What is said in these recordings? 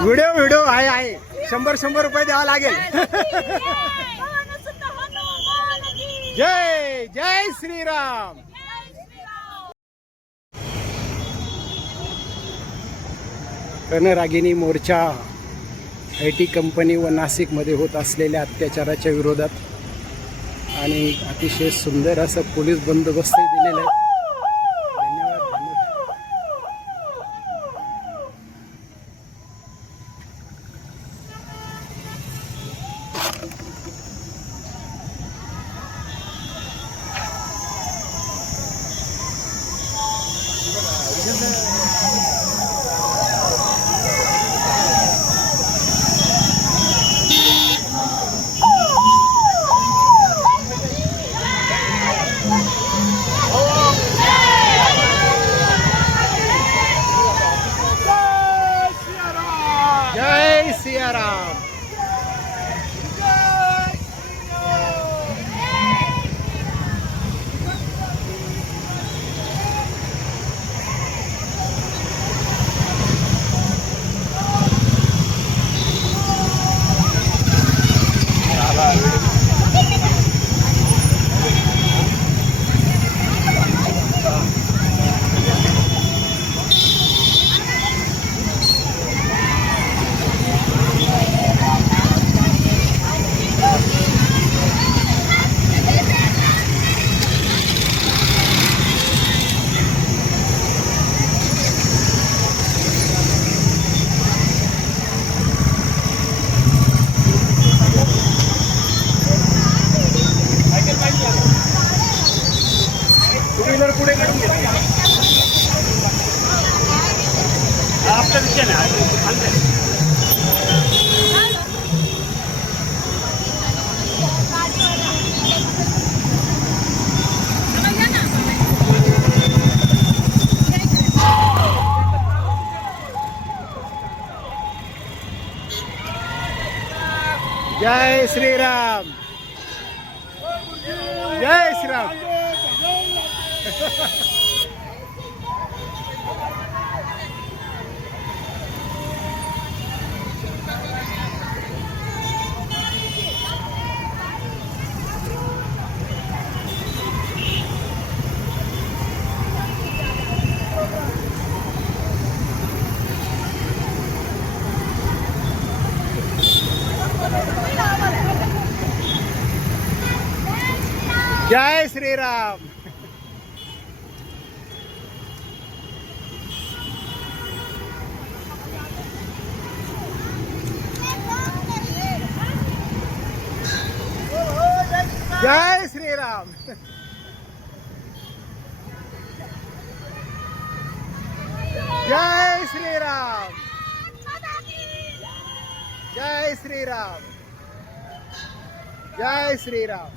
Video video आहे 100 रुपये द्यावा लागेल. जय जय श्रीराम. रणरागिणी मोर्चा IT कंपनी व नाशिकमध्ये होत असलेल्या अत्याचाराच्या विरोधात आणि अतिशय सुंदर असं पोलीस बंदोबस्त दिलेला आहे. जय सियाराम. पुढे काढून घ्या. आपल्या दिशेने जय श्रीराम. जय श्रीराम. जय श्रीराम. जय श्रीराम. जय श्रीराम. जय श्रीराम. जय श्रीराम.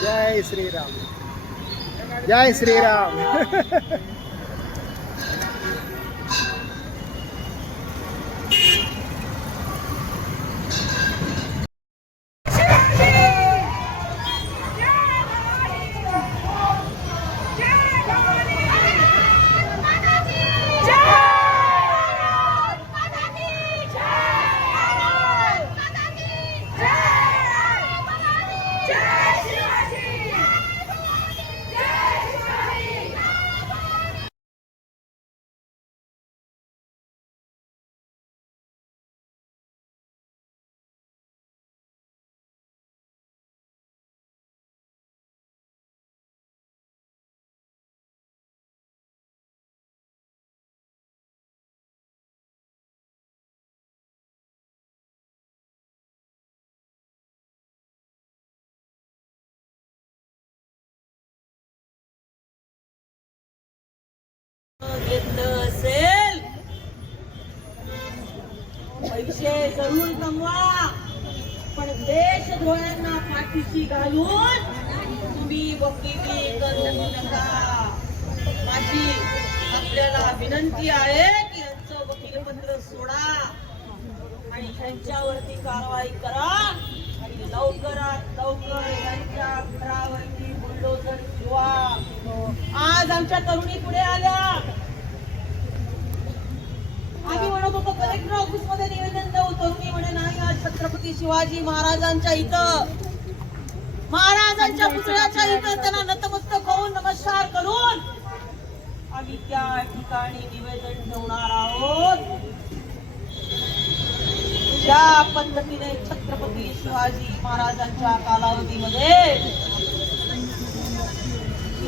जय श्रीराम. जय श्रीराम. असेल पैसे जरूर कमवा, पण देशद्रोह्यांना पाठीशी घालून तुम्ही वकिली करू नका. माझी आपल्याला विनंती आहे की यांचं वकीलपत्र सोडा आणि त्यांच्यावरती कारवाई करा आणि लवकरात लवकर यांच्या घरावरती बुलडोझर फिरवा. आज आमच्या तरुणी पुढे आल्या. आम्ही म्हणत होतो कलेक्टर ऑफिस मध्ये निवेदन देऊ, तरुणी म्हणे नाही, आज छत्रपती शिवाजी महाराजांच्या इथं, महाराजांच्या पुतळ्याच्या इथं त्यांना नतमस्तक होऊन नमस्कार करून आम्ही त्या ठिकाणी निवेदन ठेवणार आहोत. ज्या पद्धतीने छत्रपती शिवाजी महाराजांच्या कालावधीमध्ये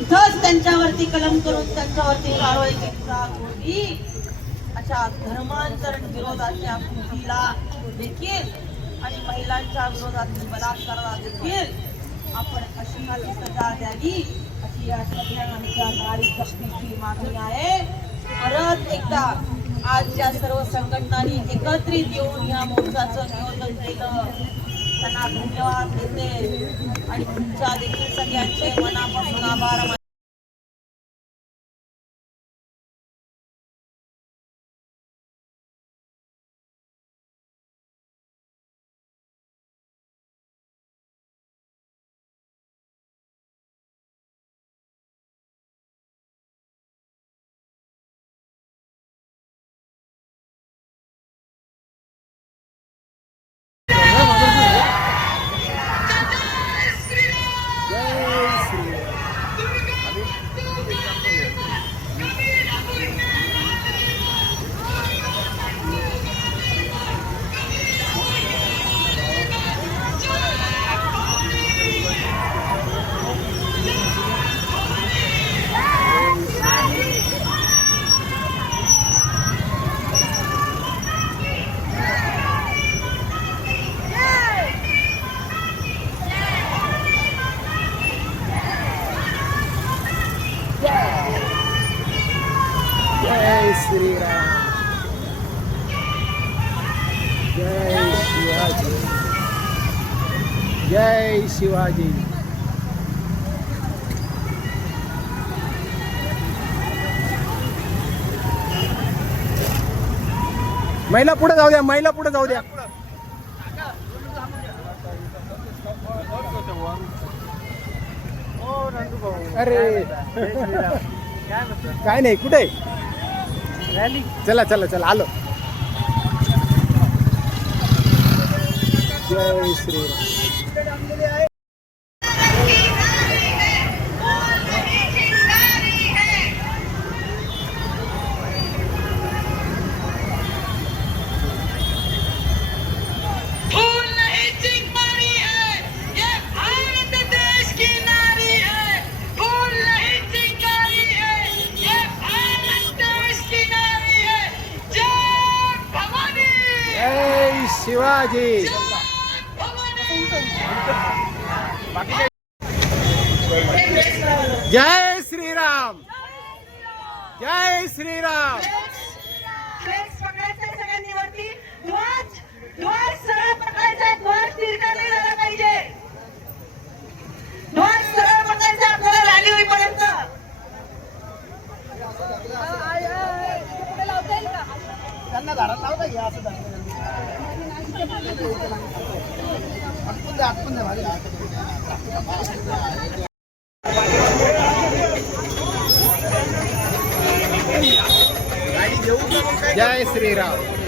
इथंच त्यांच्यावरती कलम करून त्यांच्यावरती कारवाई केली जात होती, अशा धर्मांतरण विरोधाच्या कृतीला देखील आणि महिलांच्या विरोधातील बलात्काराला देखील आपण अशी सजा द्यावी, अशी या सगळ्यांच्या नारी शक्तीची मागणी आहे. परत एकदा आज ज्या सर्व संघटनांनी एकत्रित येऊन या मोर्चाचं नियोजन केलं त्यांना धन्यवाद देते आणि तुमच्या देखील सगळ्यांचे मनापासून आभार. जय श्रीराम, जय शिवाजी, जय शिवाजी. महिला पुढे जाऊ द्या, महिला पुढे जाऊ द्या. अरे काय नाही, कुठे चला चला चला आलो. जय श्रीराम. शिवाजी. जय श्रीराम, जय श्रीराम. सगळ्यांनी वरती ध्वज सरळ पकडायचा, ध्वज तिरका नाही झाला पाहिजे, ध्वज सरळ पकडायचा आपल्याला रॅली होईपर्यंत. त्यांना झाडात लावता घ्या असं जय श्रीराम.